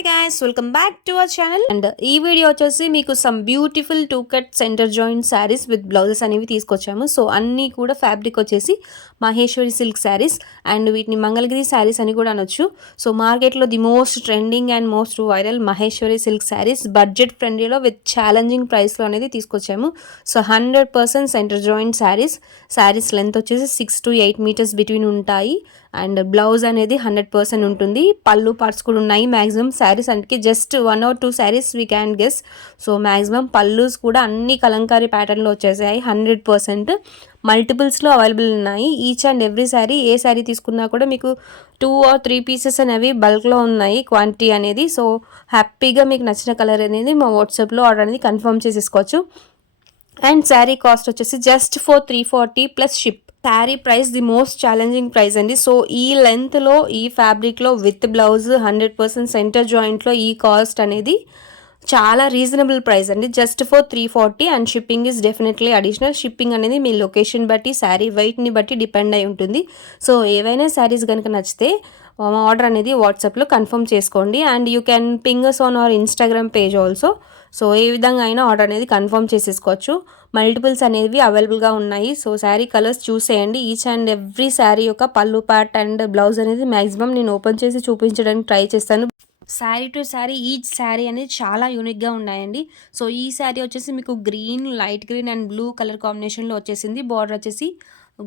Hi guys, welcome back to our channel. And ఈ video వచ్చేసి మీకు some beautiful 2 cut centre joint saris with blouses అనేవి తీసుకొచ్చాము. So అన్నీ కూడా ఫ్యాబ్రిక్ వచ్చేసి మహేశ్వరి సిల్క్ శారీస్ అండ్ వీటిని మంగళగిరి శారీస్ అని కూడా అనొచ్చు. సో మార్కెట్లో the most trending and most viral Maheshwari silk sarees budget ఫ్రెండ్లీలో విత్ ఛాలెంజింగ్ ప్రైస్లో అనేది తీసుకొచ్చాము. So 100% centre joint sarees length వచ్చేసి 6 to 8 మీటర్స్ బిట్వీన్ ఉంటాయి. అండ్ బ్లౌజ్ అనేది 100% ఉంటుంది. పళ్ళు పార్ట్స్ కూడా ఉన్నాయి. మ్యాక్సిమం శారీస్ అంటే just 1 or 2 sarees we can guess. So maximum pallus కూడా అన్ని కలంకారీ ప్యాటర్న్లో వచ్చేసాయి. 100% మల్టిపుల్స్లో అవైలబుల్ ఉన్నాయి. ఈచ్ అండ్ ఎవ్రీ శారీ ఏ శారీ తీసుకున్నా కూడా మీకు 2 or 3 పీసెస్ అనేవి బల్క్లో ఉన్నాయి క్వాంటిటీ అనేది. సో హ్యాపీగా మీకు నచ్చిన కలర్ అనేది మా వాట్సాప్లో ఆర్డర్ అనేది కన్ఫర్మ్ చేసేసుకోవచ్చు. అండ్ శారీ కాస్ట్ వచ్చేసి just for 340 plus ship. Sari price the most challenging price అండి. సో ఈ లెంత్లో ఈ ఫ్యాబ్రిక్లో విత్ బ్లౌజ్ 100% సెంటర్ జాయింట్లో ఈ కాస్ట్ అనేది చాలా రీజనబుల్ ప్రైస్ అండి. Just for 340 and shipping is definitely additional. Shipping అనేది మీ లొకేషన్ బట్టి శారీ వెయిట్ని బట్టి డిపెండ్ అయి ఉంటుంది. సో ఏవైనా శారీస్ కనుక నచ్చితే ఆర్డర్ అనేది వాట్సాప్లో కన్ఫర్మ్ చేసుకోండి. And you can ping us on our Instagram page also. So ఏ విధంగా అయినా ఆర్డర్ అనేది కన్ఫర్మ్ చేసేసుకోవచ్చు. మల్టిపుల్స్ అనేవి అవైలబుల్గా ఉన్నాయి. సో శారీ కలర్స్ చూసేయండి. ఈచ్ అండ్ ఎవ్రీ శారీ యొక్క పళ్ళు పార్ట్ అండ్ బ్లౌజ్ అనేది మ్యాక్సిమం నేను ఓపెన్ చేసి చూపించడానికి ట్రై చేస్తాను. శారీ టు శారీ ఈచ్ శారీ అనేది చాలా యూనిక్గా ఉన్నాయండి. సో ఈ శారీ వచ్చేసి మీకు green, light green and blue colour కాంబినేషన్లో వచ్చేసింది. బార్డర్ వచ్చేసి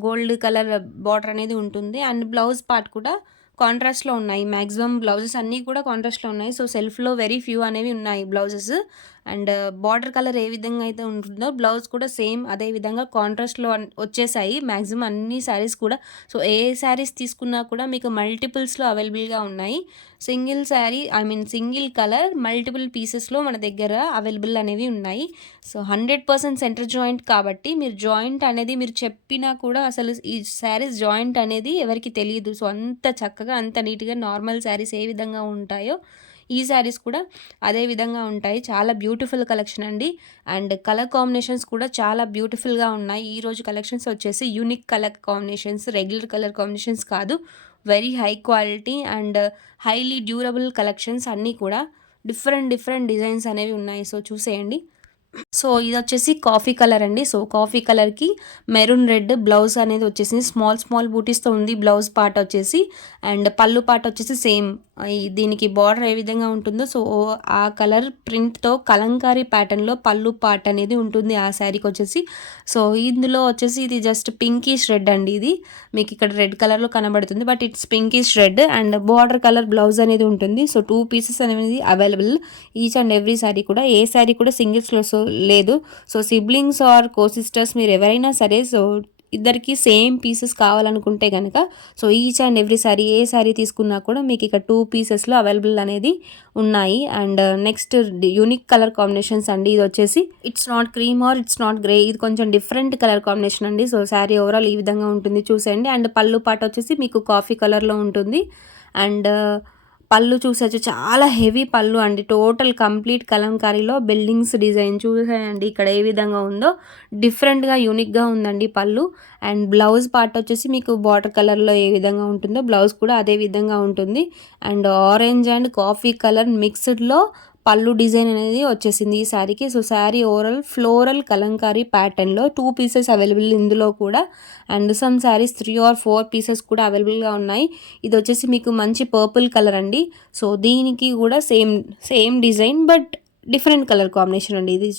గోల్డ్ కలర్ బార్డర్ అనేది ఉంటుంది. అండ్ బ్లౌజ్ పార్ట్ కూడా కాంట్రాస్ట్లో ఉన్నాయి. మ్యాక్సిమం బ్లౌజెస్ అన్నీ కూడా కాంట్రాస్ట్లో ఉన్నాయి. సో సెల్ఫ్లో వెరీ ఫ్యూ అనేవి ఉన్నాయి బ్లౌజెస్. అండ్ బార్డర్ కలర్ ఏ విధంగా అయితే ఉంటుందో బ్లౌజ్ కూడా సేమ్ అదే విధంగా కాంట్రాస్ట్లో వచ్చేసాయి మ్యాక్సిమం అన్ని శారీస్ కూడా. సో ఏ శారీస్ తీసుకున్నా కూడా మీకు మల్టిపుల్స్లో అవైలబుల్గా ఉన్నాయి. Single saree single colour multiple పీసెస్లో మన దగ్గర అవైలబుల్ అనేవి ఉన్నాయి. సో 100% సెంటర్ జాయింట్ కాబట్టి మీరు జాయింట్ అనేది మీరు చెప్పినా కూడా అసలు ఈ శారీస్ జాయింట్ అనేది ఎవరికి తెలియదు. సో అంత చక్కగా అంత నీట్గా నార్మల్ శారీస్ ఏ విధంగా ఉంటాయో ఈ శారీస్ కూడా అదే విధంగా ఉంటాయి. చాలా బ్యూటిఫుల్ కలెక్షన్ అండి. అండ్ కలర్ కాంబినేషన్స్ కూడా చాలా బ్యూటిఫుల్గా ఉన్నాయి. ఈరోజు కలెక్షన్స్ వచ్చేసి unique colour combinations, regular colour combinations కాదు, very high quality and highly durable collections అన్నీ కూడా డిఫరెంట్ డిజైన్స్ అనేవి ఉన్నాయి. సో చూసేయండి. సో ఇది వచ్చేసి కాఫీ కలర్ అండి. సో కాఫీ కలర్కి మెరూన్ రెడ్ బ్లౌజ్ అనేది వచ్చేసింది. స్మాల్ బూటీస్తో ఉంది బ్లౌజ్ పార్ట్ వచ్చేసి. అండ్ పళ్ళు పార్ట్ వచ్చేసి సేమ్ దీనికి బార్డర్ ఏ విధంగా ఉంటుందో సో ఆ కలర్ ప్రింట్తో కలంకారీ ప్యాటర్న్లో పళ్ళు పార్ట్ అనేది ఉంటుంది ఆ శారీకి వచ్చేసి. సో ఇందులో వచ్చేసి ఇది జస్ట్ పింకిష్ రెడ్ అండి. ఇది మీకు ఇక్కడ రెడ్ కలర్లో కనబడుతుంది but it's pinkish red and border colour blouse అనేది ఉంటుంది. సో 2 పీసెస్ అనేది available each and every saree కూడా. ఏ శారీ కూడా సింగిల్స్లో లేదు. So siblings or co sisters మీరు ఎవరైనా సరే సో ఇద్దరికి సేమ్ పీసెస్ కావాలనుకుంటే కనుక so each and every saree ఏ శారీ తీసుకున్నా కూడా మీకు ఇక్కడ 2 పీసెస్లో అవైలబుల్ అనేది ఉన్నాయి. And next unique colour combinations అండి. ఇది వచ్చేసి it's not cream are it's not grey, ఇది కొంచెం డిఫరెంట్ కలర్ కాంబినేషన్ అండి. సో శారీ ఓవరాల్ ఈ విధంగా ఉంటుంది చూసేయండి. అండ్ పళ్ళు పాట వచ్చేసి మీకు కాఫీ కలర్లో ఉంటుంది. అండ్ పళ్ళు చూసొచ్చు చాలా హెవీ పళ్ళు అండి. టోటల్ కంప్లీట్ కలంకారీలో బిల్డింగ్స్ డిజైన్ చూసేయండి ఇక్కడ ఏ విధంగా ఉందో. డిఫరెంట్గా యూనిక్గా ఉందండి పళ్ళు. అండ్ బ్లౌజ్ పార్ట్ వచ్చేసి మీకు బార్డర్ కలర్లో ఏ విధంగా ఉంటుందో బ్లౌజ్ కూడా అదే విధంగా ఉంటుంది. And orange and coffee colour మిక్స్డ్లో పళ్ళు డిజైన్ అనేది వచ్చేసింది ఈ శారీకి. So saree overall floral Kalamkari ప్యాటర్న్లో 2 పీసెస్ అవైలబుల్ ఇందులో కూడా. And some sarees 3 or 4 pieces కూడా అవైలబుల్గా ఉన్నాయి. ఇది వచ్చేసి మీకు మంచి పర్పుల్ కలర్ అండి. సో దీనికి కూడా same design but different colour combination అండి. ఇది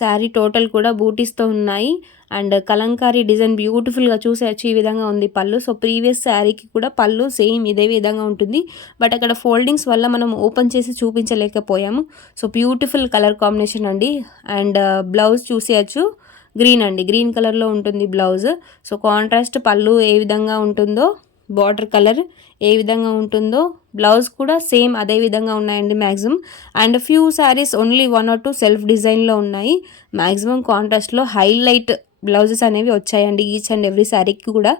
శారీ టోటల్ కూడా బూటీస్తో ఉన్నాయి. అండ్ కలంకారీ డిజైన్ బ్యూటిఫుల్గా చూసేయచ్చు ఈ విధంగా ఉంది పళ్ళు. సో ప్రీవియస్ శారీకి కూడా పళ్ళు సేమ్ ఇదే విధంగా ఉంటుంది బట్ అక్కడ ఫోల్డింగ్స్ వల్ల మనం ఓపెన్ చేసి చూపించలేకపోయాము. సో బ్యూటిఫుల్ కలర్ కాంబినేషన్ అండి. అండ్ బ్లౌజ్ చూసేయచ్చు గ్రీన్ అండి, గ్రీన్ కలర్లో ఉంటుంది బ్లౌజ్. సో కాంట్రాస్ట్ పళ్ళు ఏ విధంగా ఉంటుందో బార్డర్ కలర్ ఏ విధంగా ఉంటుందో బ్లౌజ్ కూడా సేమ్ అదే విధంగా ఉన్నాయండి maximum. And few saris only 1 or 2 self డిజైన్లో ఉన్నాయి. మ్యాక్సిమం కాంట్రాస్ట్లో హైలైట్ బ్లౌజెస్ అనేవి వచ్చాయండి ఈచ్ అండ్ ఎవ్రీ శారీకి కూడా.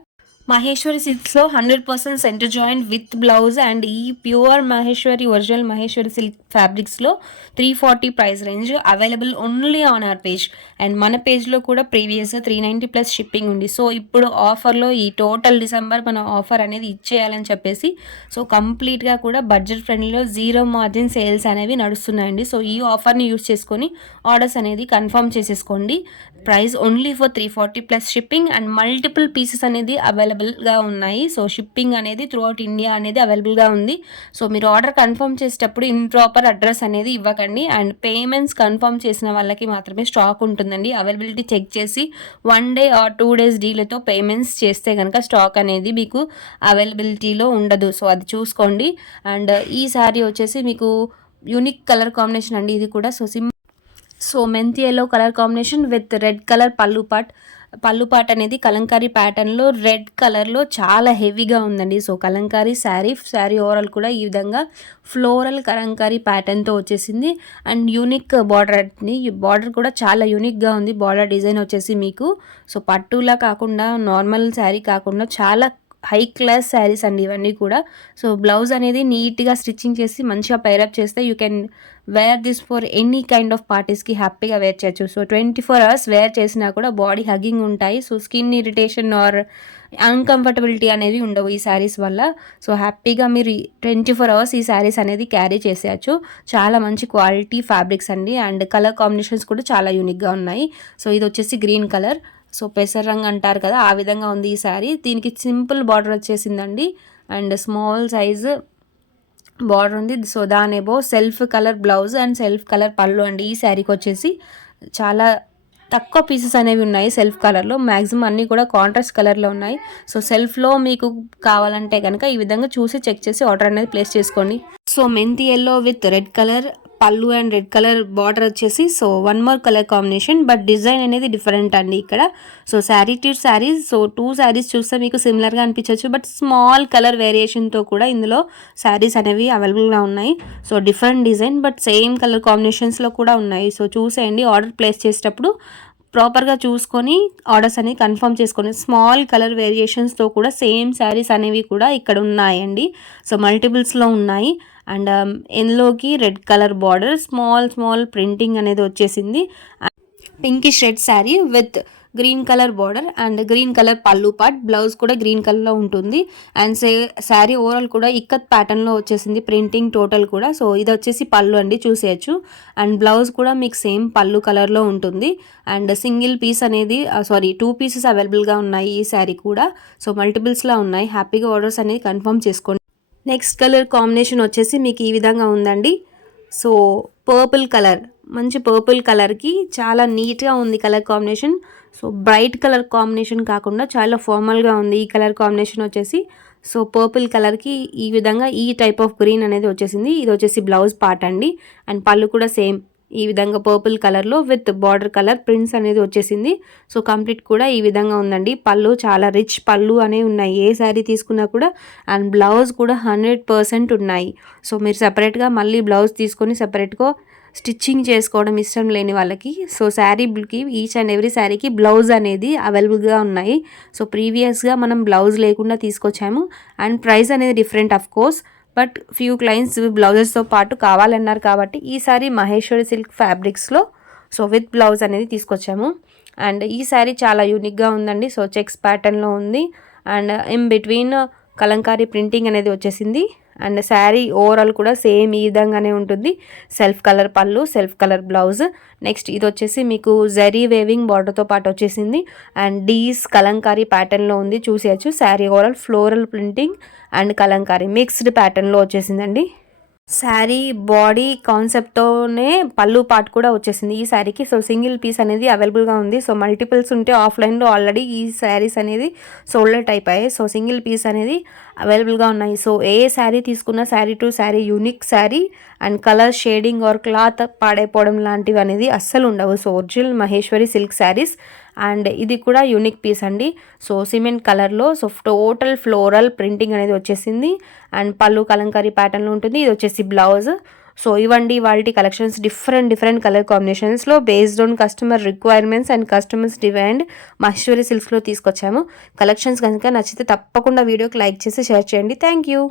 మహేశ్వరి సిల్క్స్లో 100% centre joint with blouse and ఈ pure Maheshwari original Maheshwari silk ఫ్యాబ్రిక్స్లో 340 price range available only on our page. And మన పేజ్లో కూడా ప్రీవియస్ 390 ప్లస్ షిప్పింగ్ ఉంది. సో ఇప్పుడు ఆఫర్లో ఈ టోటల్ డిసెంబర్ మన ఆఫర్ అనేది ఇచ్చేయాలని చెప్పేసి సో కంప్లీట్గా కూడా బడ్జెట్ ఫ్రెండ్లీలో జీరో మార్జిన్ సేల్స్ అనేవి నడుస్తున్నాయండి. సో ఈ ఆఫర్ని యూస్ చేసుకొని ఆర్డర్స్ అనేది కన్ఫర్మ్ చేసేసుకోండి. Price only for 340 plus shipping and multiple pieces అనేది అవైలబుల్గా ఉన్నాయి. సో షిప్పింగ్ అనేది త్రూ అవుట్ ఇండియా అనేది అవైలబుల్గా ఉంది. సో మీరు ఆర్డర్ కన్ఫర్మ్ చేసేటప్పుడు ఇంప్రాపర్ అడ్రస్ అనేది ఇవ్వకండి. అండ్ పేమెంట్స్ కన్ఫర్మ్ చేసిన వాళ్ళకి మాత్రమే స్టాక్ ఉంటుందండి. అవైలబిలిటీ చెక్ చేసి 1 డే ఆర్ 2 డేస్ డీలతో పేమెంట్స్ చేస్తే కనుక స్టాక్ అనేది మీకు అవైలబిలిటీలో ఉండదు. సో అది చూసుకోండి. అండ్ ఈ శారీ వచ్చేసి మీకు యూనిక్ కలర్ కాంబినేషన్ అండి. ఇది కూడా సో మెంతి yellow colour combination with red colour పళ్ళు పాట్ అనేది కలంకారీ ప్యాటర్న్లో రెడ్ కలర్లో చాలా హెవీగా ఉందండి. సో కలంకారీ శారీ ఓవరాల్ కూడా ఈ విధంగా ఫ్లోరల్ కలంకారీ ప్యాటర్న్తో వచ్చేసింది. అండ్ యూనిక్ బార్డర్ కూడా చాలా యూనిక్గా ఉంది. బార్డర్ డిజైన్ వచ్చేసి మీకు సో పట్టులా కాకుండా నార్మల్ శారీ కాకుండా చాలా హై క్లాస్ శారీస్ అండి ఇవన్నీ కూడా. సో బ్లౌజ్ అనేది నీట్గా స్టిచ్చింగ్ చేసి మంచిగా పైరప్ చేస్తే you can wear this for any kind of పార్టీస్కి హ్యాపీగా వేర్ చేయొచ్చు. సో 24 hours వేర్ చేసినా కూడా బాడీ హగ్గింగ్ ఉంటాయి. So skin irritation are uncomfortability అనేవి ఉండవు ఈ శారీస్ వల్ల. సో హ్యాపీగా మీరు 24 hours ఈ శారీస్ అనేది క్యారీ చేసేయచ్చు. చాలా మంచి క్వాలిటీ ఫ్యాబ్రిక్స్ అండి. అండ్ కలర్ కాంబినేషన్స్ కూడా చాలా యూనిక్గా ఉన్నాయి. సో ఇది వచ్చేసి గ్రీన్ కలర్, సో పెసర రంగు అంటారు కదా ఆ విధంగా ఉంది ఈ శారీ. దీనికి సింపుల్ బార్డర్ వచ్చేసిందండి అండ్ స్మాల్ సైజ్ బార్డర్ ఉంది. సో దానేబో self colour blouse and self colour pallu అండి. ఈ శారీకి వచ్చేసి చాలా తక్కువ పీసెస్ అనేవి ఉన్నాయి సెల్ఫ్ కలర్లో. మ్యాక్సిమం అన్నీ కూడా కాంట్రాస్ట్ కలర్లో ఉన్నాయి. సో సెల్ఫ్లో మీకు కావాలంటే కనుక ఈ విధంగా చూసి చెక్ చేసి ఆర్డర్ అనేది ప్లేస్ చేసుకోండి. సో మెంతి ఎల్లో విత్ రెడ్ కలర్ పళ్ళు అండ్ రెడ్ కలర్ బార్డర్ వచ్చేసి so 1 more colour combination but design అనేది డిఫరెంట్ అండి ఇక్కడ. So sari to sari so 2 saris చూస్తే మీకు సిమిలర్గా అనిపించవచ్చు బట్ స్మాల్ కలర్ వేరియేషన్తో కూడా ఇందులో శారీస్ అనేవి అవైలబుల్గా ఉన్నాయి. So different design but same colour కాంబినేషన్స్లో కూడా ఉన్నాయి. సో చూసేయండి ఆర్డర్ ప్లేస్ చేసేటప్పుడు ప్రాపర్గా చూసుకొని ఆర్డర్స్ అనేవి కన్ఫర్మ్ చేసుకొని స్మాల్ కలర్ వేరియేషన్స్తో కూడా సేమ్ శారీస్ అనేవి కూడా ఇక్కడ ఉన్నాయండి. సో మల్టిపుల్స్లో ఉన్నాయి. అండ్ ఎల్లోకి red colour border small printing అనేది వచ్చేసింది. Pinkish red sari with green colour border and green colour పళ్ళు పార్ట్, బ్లౌజ్ కూడా గ్రీన్ కలర్లో ఉంటుంది. అండ్ శారీ ఓవరాల్ కూడా ఇక్కత్ ప్యాటర్న్లో వచ్చేసింది ప్రింటింగ్ టోటల్ కూడా. సో ఇది వచ్చేసి పళ్ళు అండి చూసేయచ్చు. అండ్ బ్లౌజ్ కూడా మీకు సేమ్ పళ్ళు కలర్లో ఉంటుంది. అండ్ సింగిల్ పీస్ అనేది 2 pieces అవైలబుల్గా ఉన్నాయి ఈ శారీ కూడా. సో మల్టిపుల్స్లో ఉన్నాయి. హ్యాపీగా ఆర్డర్స్ అనేది కన్ఫర్మ్ చేసుకోండి. నెక్స్ట్ కలర్ కాంబినేషన్ వచ్చేసి మీకు ఈ విధంగా ఉందండి. సో పర్పుల్ కలర్, మంచి పర్పుల్ కలర్కి చాలా నీట్గా ఉంది colour combination. So bright colour combination కాకుండా చాలా ఫార్మల్గా ఉంది ఈ కలర్ కాంబినేషన్ వచ్చేసి. సో పర్పుల్ కలర్కి ఈ విధంగా ఈ టైప్ ఆఫ్ గ్రీన్ అనేది వచ్చేసింది. ఇది వచ్చేసి బ్లౌజ్ పార్ట్ అండి. అండ్ పళ్ళు కూడా సేమ్ ఈ విధంగా పర్పుల్ కలర్లో విత్ బార్డర్ కలర్ ప్రింట్స్ అనేది వచ్చేసింది. సో కంప్లీట్ కూడా ఈ విధంగా ఉందండి. పళ్ళు చాలా రిచ్ పళ్ళు అనేవి ఉన్నాయి ఏ శారీ తీసుకున్నా కూడా. అండ్ బ్లౌజ్ కూడా 100% ఉన్నాయి. సో మీరు సపరేట్గా మళ్ళీ బ్లౌజ్ తీసుకొని సపరేట్గా స్టిచ్చింగ్ చేసుకోవడం ఇష్టం లేని వాళ్ళకి సో శారీకి ఈచ్ అండ్ ఎవ్రీ శారీకి బ్లౌజ్ అనేది అవైలబుల్గా ఉన్నాయి. సో ప్రీవియస్గా మనం బ్లౌజ్ లేకుండా తీసుకొచ్చాము. అండ్ ప్రైస్ అనేది different of course but few clients బ్లౌజెస్తో పాటు కావాలన్నారు కాబట్టి ఈసారి మహేశ్వరి సిల్క్ ఫ్యాబ్రిక్స్లో సో విత్ బ్లౌజ్ అనేది తీసుకొచ్చాము. అండ్ ఈ శారీ చాలా యూనిక్గా ఉందండి. సో చెక్స్ ప్యాటర్న్లో ఉంది and in between Kalamkari printing అనేది వచ్చేసింది. అండ్ శారీ ఓవరాల్ కూడా సేమ్ ఈ విధంగానే ఉంటుంది. సెల్ఫ్ కలర్ పళ్ళు, సెల్ఫ్ కలర్ బ్లౌజ్. నెక్స్ట్ ఇది వచ్చేసి మీకు జరీ వేవింగ్ బార్డర్తో పాటు వచ్చేసింది. అండ్ డీస్ కలంకారీ ప్యాటర్న్లో ఉంది చూసేయచ్చు. Saree overall floral printing and Kalamkari mixed ప్యాటర్న్లో వచ్చేసిందండి. శారీ బాడీ కాన్సెప్ట్తోనే పళ్ళు పార్ట్ కూడా వచ్చేసింది ఈ శారీకి. సో సింగిల్ పీస్ అనేది అవైలబుల్గా ఉంది. సో మల్టిపుల్స్ ఉంటే ఆఫ్లైన్లో ఆల్రెడీ ఈ శారీస్ అనేది సోల్డ్ అవుట్ అయిపోయాయి. సో సింగిల్ పీస్ అనేది అవైలబుల్గా ఉన్నాయి. సో ఏ శారీ తీసుకున్నా saree to saree unique saree and colour shading or cloth పాడైపోవడం లాంటివి అనేది అస్సలు ఉండవు. So original Maheshwari silk sarees. And ఇది కూడా యూనిక్ పీస్ అండి. సో సిమెంట్ కలర్లో సో టోటల్ ఫ్లోరల్ ప్రింటింగ్ అనేది వచ్చేసింది. అండ్ పళ్ళు కలంకారీ ప్యాటర్న్లో ఉంటుంది. ఇది వచ్చేసి బ్లౌజ్. సో ఇవ్వండి వాటి కలెక్షన్స్ డిఫరెంట్ కలర్ కాంబినేషన్స్లో based on customer requirements and customers demand Maheshwari సిల్క్స్లో తీసుకొచ్చాము. కలెక్షన్స్ కనుక నచ్చితే తప్పకుండా వీడియోకి లైక్ చేసి షేర్ చేయండి. Thank you.